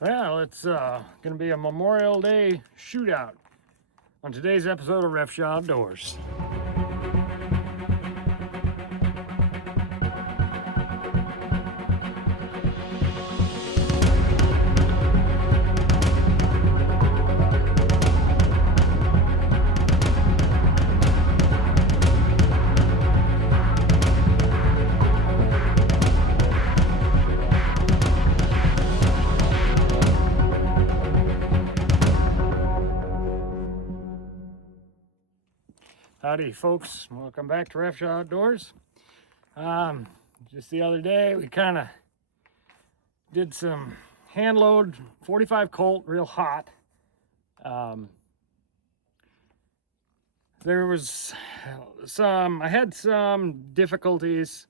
Well, it's going to be a Memorial Day shootout on today's episode of Refshaw Outdoors. Howdy, folks. Welcome back to Refshaw Outdoors. Just the other day, we kind of did some hand load 45 Colt, real hot. There was I had some difficulties.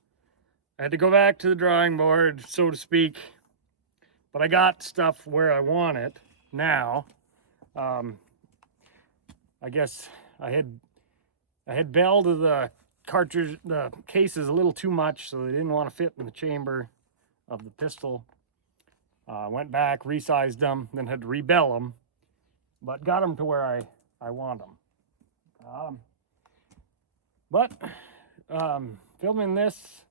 I had to go back to the drawing board, so to speak, but I got stuff where I want it now. I guess I had belled the cartridge, the cases a little too much, so they didn't want to fit in the chamber of the pistol. Went back, resized them, then had to rebell them, but got them to where I want them. Filming this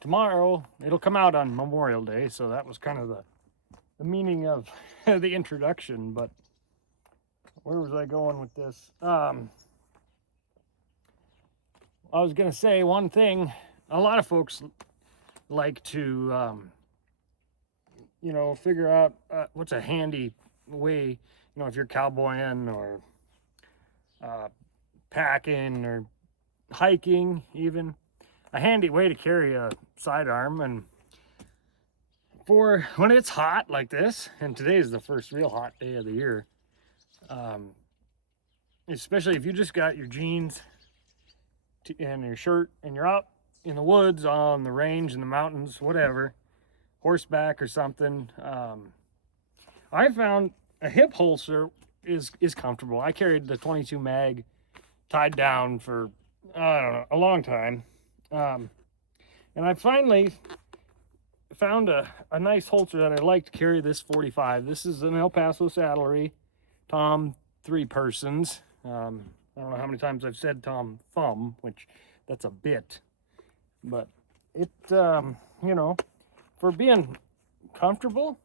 tomorrow, it'll come out on Memorial Day, so that was kind of the meaning of the introduction. But where was I going with this? I was going to say one thing. A lot of folks like to, figure out what's a handy way, if you're cowboying or packing or hiking even, a handy way to carry a sidearm. And for when it's hot like this, and today is the first real hot day of the year, especially if you just got your jeans and your shirt and you're out in the woods, on the range, in the mountains, whatever, horseback or something, I found a hip holster is comfortable. I carried the 22 mag tied down for, I don't know, a long time. And I finally found a nice holster that I like to carry this 45. This is an El Paso Saddlery Tom 3-persons. I don't know how many times I've said Tom Thumb, which that's a bit, but it, for being comfortable,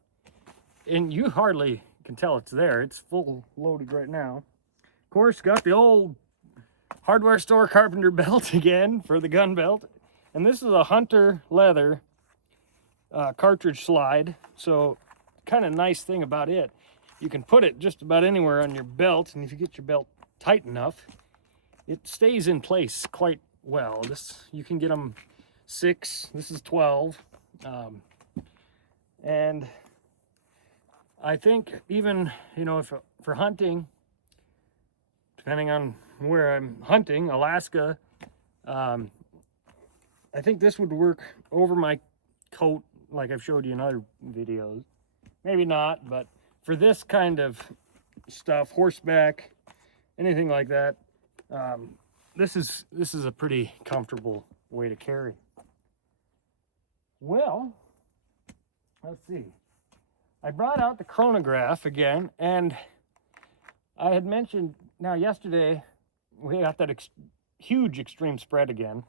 and you hardly can tell it's there. It's full loaded right now. Of course, got the old hardware store carpenter belt again for the gun belt. And this is a Hunter leather cartridge slide. So kind of nice thing about it, you can put it just about anywhere on your belt. And if you get your belt tight enough, it stays in place quite well. You can get them 6, this is 12. And I think even, if for hunting, depending on where I'm hunting, Alaska, I think this would work over my coat, like I've showed you in other videos. Maybe not, but for this kind of stuff, horseback, anything like that, this is a pretty comfortable way to carry. Well, let's see. I brought out the chronograph again, and I had mentioned, now yesterday we got that huge extreme spread again.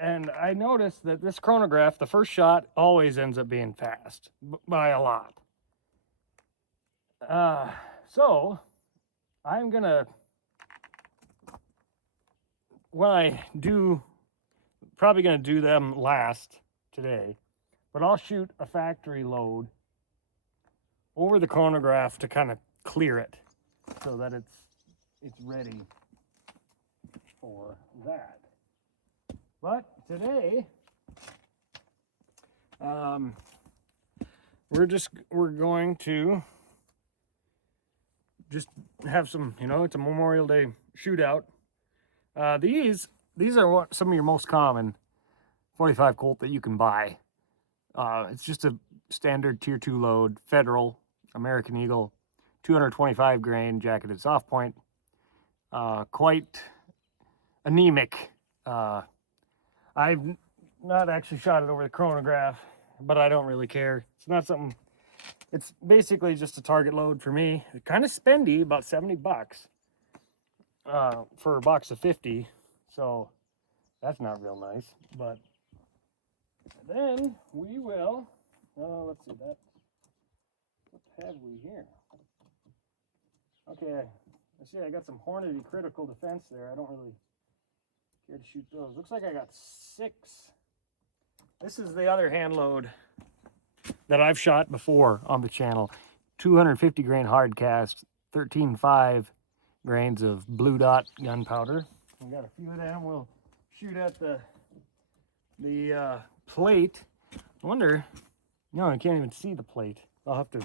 And I noticed that this chronograph, the first shot always ends up being fast by a lot. So I'm gonna, probably gonna do them last today, but I'll shoot a factory load over the chronograph to kind of clear it so that it's ready for that. But today, we're going to just have some, it's a Memorial Day shootout. These are some of your most common 45 Colt that you can buy. It's just a standard tier 2 load, Federal, American Eagle, 225 grain, jacketed soft point. Quite anemic. I've not actually shot it over the chronograph, but I don't really care. It's not something, it's basically just a target load for me. It's kind of spendy, about 70 bucks for a box of 50. So that's not real nice. But then we will, let's see that. What have we here? Okay, I see I got some Hornady critical defense there. I don't really care to shoot those. Looks like I got 6. This is the other hand load that I've shot before on the channel. 250 grain hard cast, 13.5 grains of blue dot gunpowder. We got a few of them. We'll shoot at the plate. I wonder, no, I can't even see the plate. I'll have to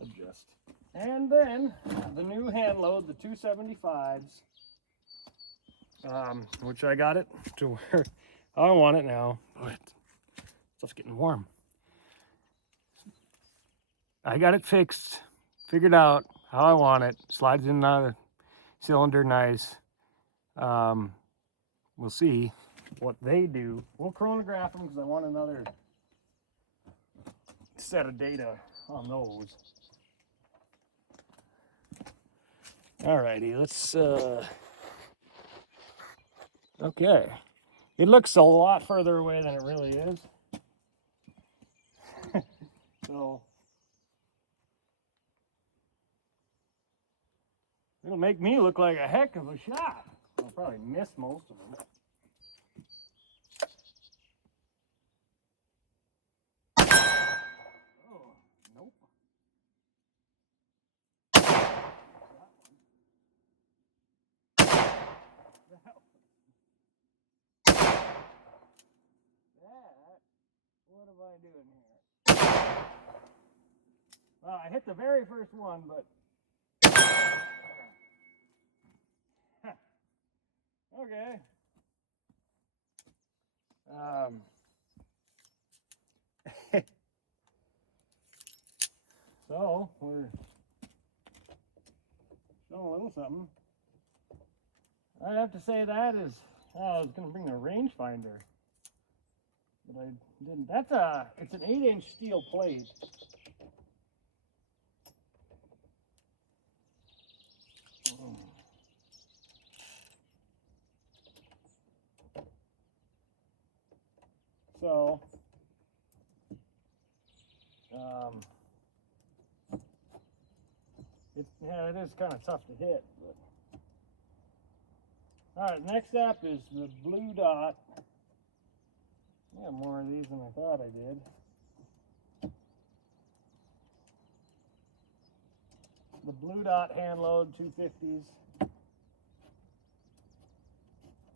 adjust. And then the new hand load, the 275s, which I got it to where I want it now. But stuff's getting warm. I got it fixed, figured out how I want it. Slides in the cylinder nice. We'll see what they do. We'll chronograph them because I want another set of data on those. Alrighty, let's okay. It looks a lot further away than it really is. So it'll make me look like a heck of a shot. I'll probably miss most of them. Oh, nope. What am I doing here? Well, I hit the very first one, but okay. So we're showing a little something. I have to say that is, I was going to bring the rangefinder, but I didn't. It's an 8-inch steel plate. So, it is kind of tough to hit. But. All right, next up is the blue dot. I got more of these than I thought I did. The blue dot hand load 250s.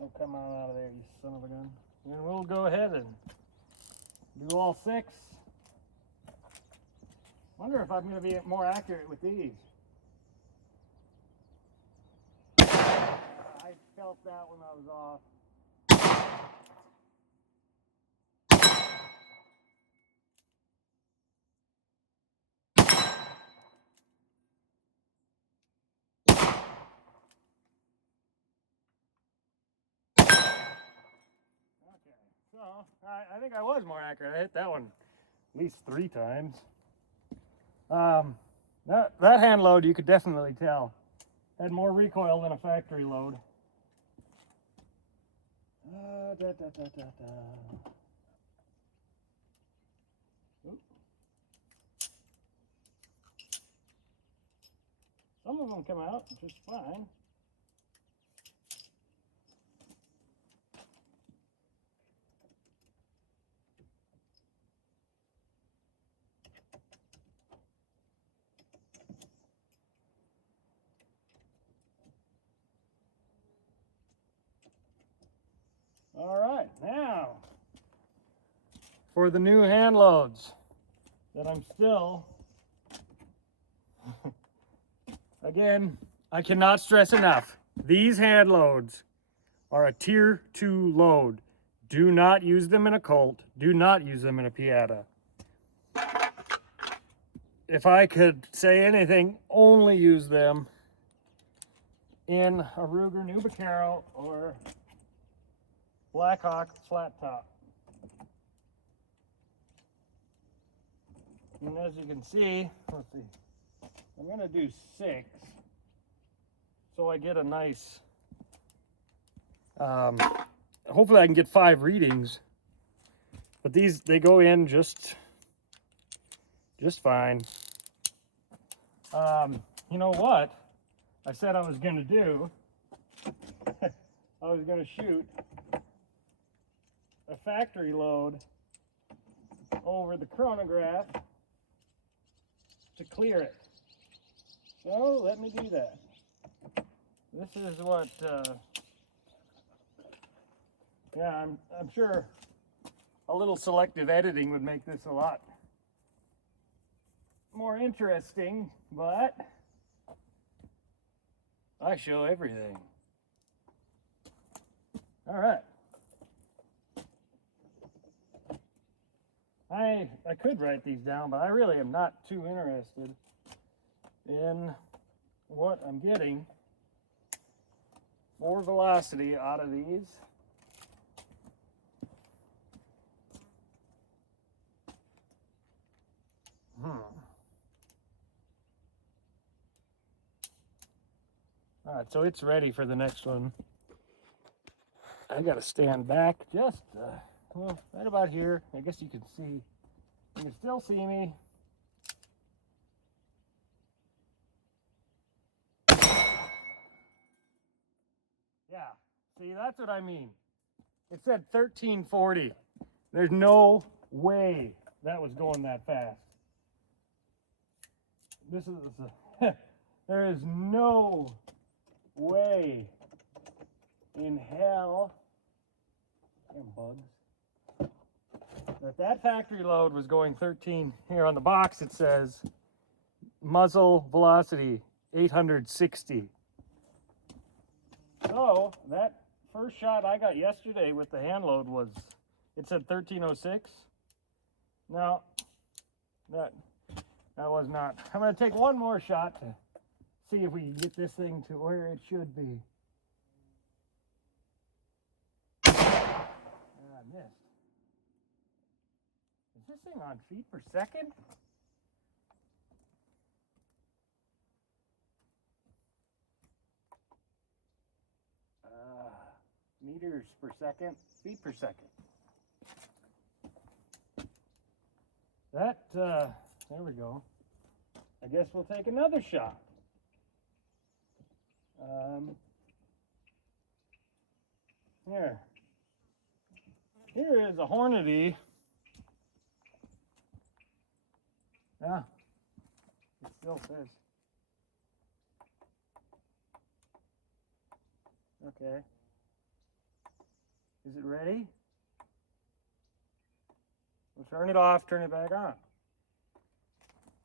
Oh, come on out of there, you son of a gun. And we'll go ahead and do all 6. Wonder if I'm going to be more accurate with these. I felt that when I was off. Okay, so I think I was more accurate. I hit that one at least 3 times. That hand load, you could definitely tell, had more recoil than a factory load. Some of them come out just fine. All right, now for the new hand loads that I'm still, again, I cannot stress enough, these hand loads are a tier 2 load. Do not use them in a Colt. Do not use them in a Piata. If I could say anything, only use them in a Ruger New Vaquero or Blackhawk flat top. And as you can see, let's see, I'm going to do 6 so I get a nice, hopefully I can get 5 readings, but these, they go in just fine. You know what I said I was going to do? I was going to shoot a factory load over the chronograph to clear it. So let me do that. This is what, yeah, I'm sure a little selective editing would make this a lot more interesting, but I show everything. All right. I could write these down, but I really am not too interested in what I'm getting for velocity out of these. All right, so it's ready for the next one. I got to stand back just, well, right about here. I guess you can see, you can still see me. Yeah, see, that's what I mean. It said 1340. There's no way that was going that fast. This is, there is no way in hell, damn bugs, that factory load was going 13. Here on the box it says muzzle velocity 860. So that first shot I got yesterday with the hand load was, it said 1306. No, that was not. I'm going to take one more shot to see if we can get this thing to where it should be. I missed. Is this thing on feet per second? Meters per second, feet per second. That, there we go. I guess we'll take another shot. Here is a Hornady. Yeah, it still says. Okay. Is it ready? We'll turn it off, turn it back on.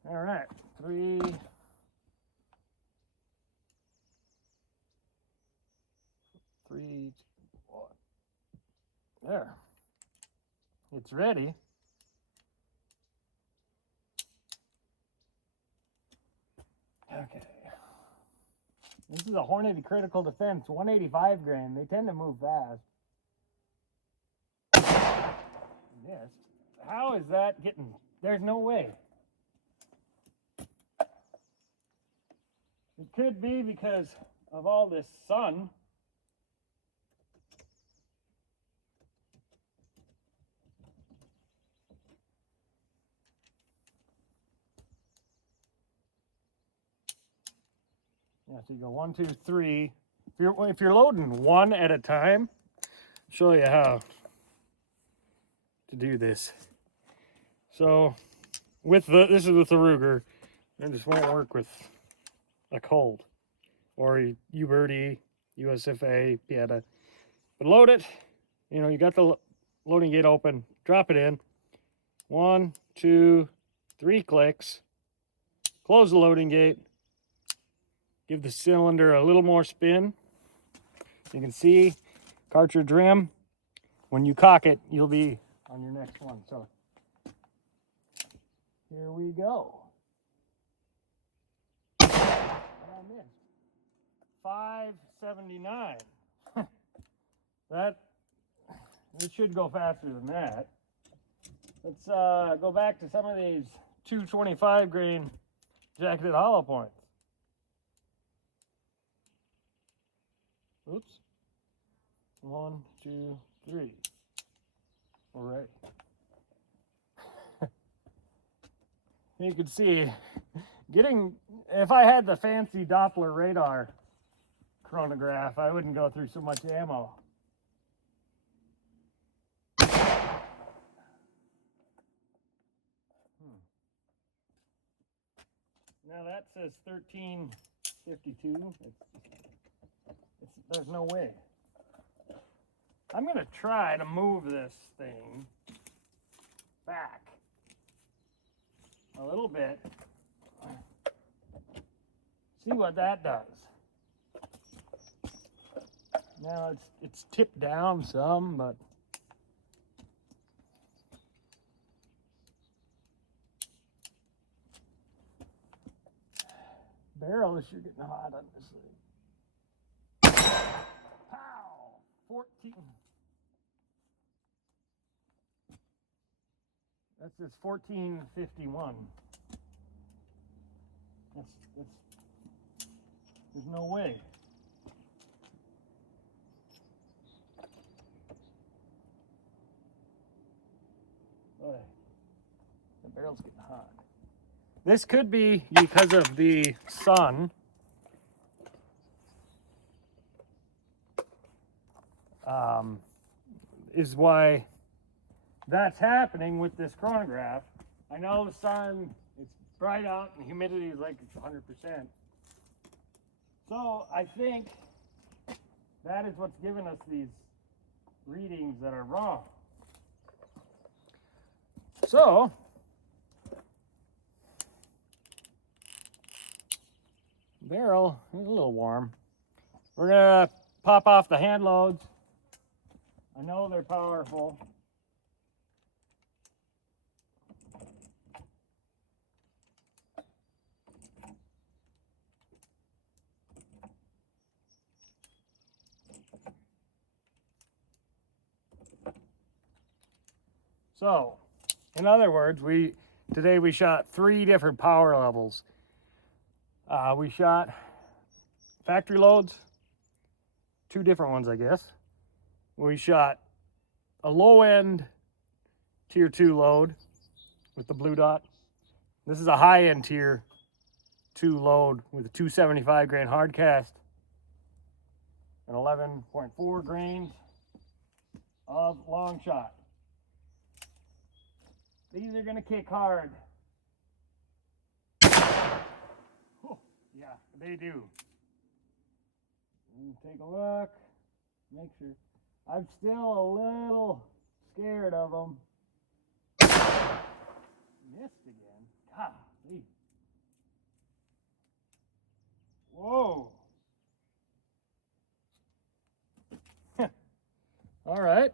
All right, 3, 3, 1. There. It's ready. Okay. This is a Hornady Critical Defense, 185 grain. They tend to move fast. Missed. How is that getting? There's no way. It could be because of all this sun. Yeah, so you go 1, 2, 3. If you're loading one at a time, I'll show you how to do this. So this is with the Ruger. It just won't work with a Colt or a Uberti, USFA, Pieta. But load it. You know, you got the loading gate open. Drop it in. 1, 2, 3 clicks. Close the loading gate. Give the cylinder a little more spin. You can see cartridge rim. When you cock it, you'll be on your next one. So here we go. And I missed. 579. It should go faster than that. Let's go back to some of these two 25 grain jacketed hollow points. Oops. 1, 2, 3. All right. You can see if I had the fancy Doppler radar chronograph, I wouldn't go through so much ammo. Now that says 1352. There's no way. I'm going to try to move this thing back a little bit. See what that does. Now it's tipped down some, but barrel is sure getting hot on this thing. Pow! 14. That says 1451. There's no way. Boy, the barrel's getting hot. This could be because of the sun. Is why that's happening with this chronograph. I know the sun, it's bright out and humidity is like 100%. So I think that is what's giving us these readings that are wrong. So barrel is a little warm. We're gonna pop off the hand loads. I know they're powerful. So, in other words, today we shot 3 different power levels. We shot factory loads, 2 different ones, I guess. We shot a low end tier 2 load with the blue dot. This is a high end tier 2 load with a 275 grain hard cast and 11.4 grains of long shot. These are gonna kick hard. Oh, yeah, they do. Take a look, make sure. I'm still a little scared of them. Missed again. Golly. Whoa. All right.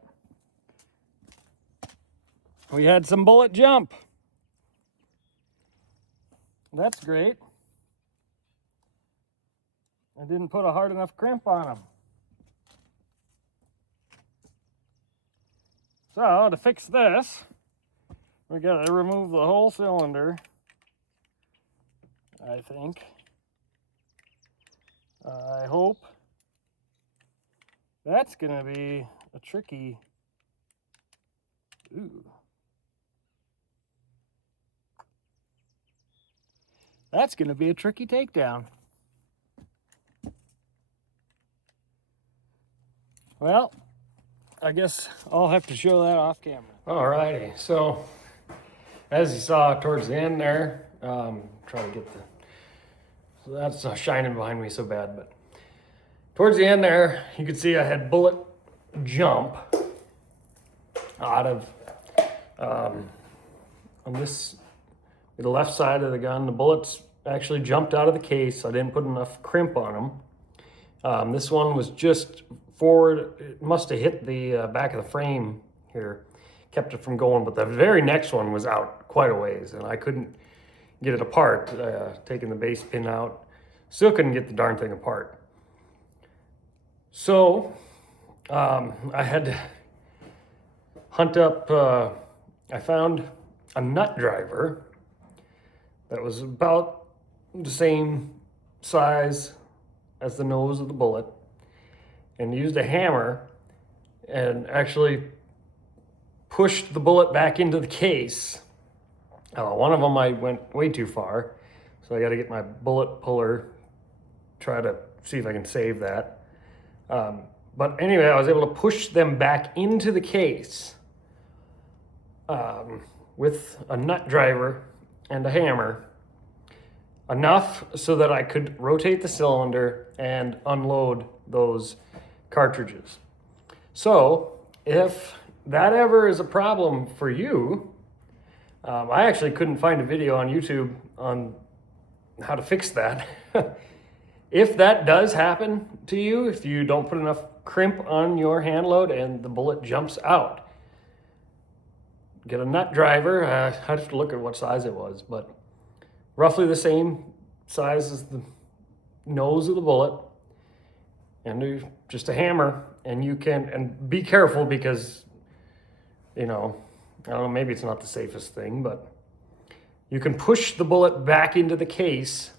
We had some bullet jump. That's great. I didn't put a hard enough crimp on them. So to fix this, we got to remove the whole cylinder, I think. I hope. That's going to be a tricky... Ooh. That's going to be a tricky takedown. Well, I guess I'll have to show that off camera. Alrighty, so as you saw towards the end there, try to get so that's shining behind me so bad, but towards the end there, you can see I had bullet jump out of on this, the left side of the gun. The bullets actually jumped out of the case. I didn't put enough crimp on them. This one was just forward. It must have hit the back of the frame here, kept it from going, but the very next one was out quite a ways and I couldn't get it apart, taking the base pin out. Still couldn't get the darn thing apart. So I had to hunt up, I found a nut driver that was about the same size as the nose of the bullet, and used a hammer and actually pushed the bullet back into the case. One of them I went way too far, so I got to get my bullet puller, try to see if I can save that. But anyway, I was able to push them back into the case with a nut driver and a hammer, enough so that I could rotate the cylinder and unload those cartridges. So if that ever is a problem for you, I actually couldn't find a video on YouTube on how to fix that. If that does happen to you, if you don't put enough crimp on your hand load and the bullet jumps out, get a nut driver. I'd have to look at what size it was, but roughly the same size as the nose of the bullet, and just a hammer. And you can, and be careful because, you know, I don't know, maybe it's not the safest thing, but you can push the bullet back into the case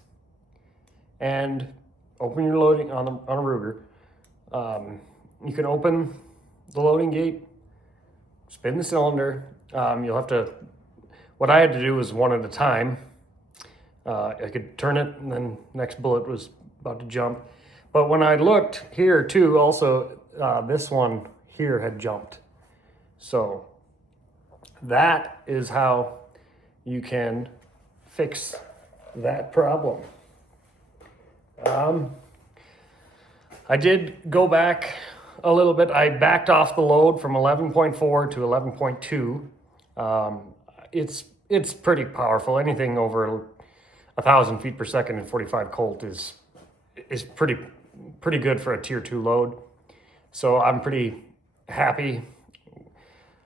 and open your loading on a Ruger. You can open the loading gate, spin the cylinder. You'll have to, what I had to do was one at a time. I could turn it and then next bullet was about to jump. But when I looked here too, also this one here had jumped. So that is how you can fix that problem. I did go back a little bit. I backed off the load from 11.4 to 11.2. It's pretty powerful. Anything over 1,000 feet per second and 45 Colt is pretty good for a tier 2 load. So I'm pretty happy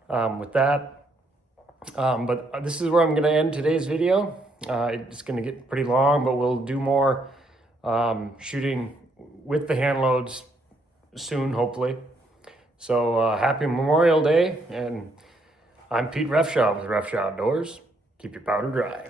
with that. But this is where I'm going to end today's video. It's going to get pretty long, but we'll do more shooting with the hand loads soon, hopefully. So happy Memorial Day, and I'm Pete Refshaw with Refshaw Outdoors. Keep your powder dry.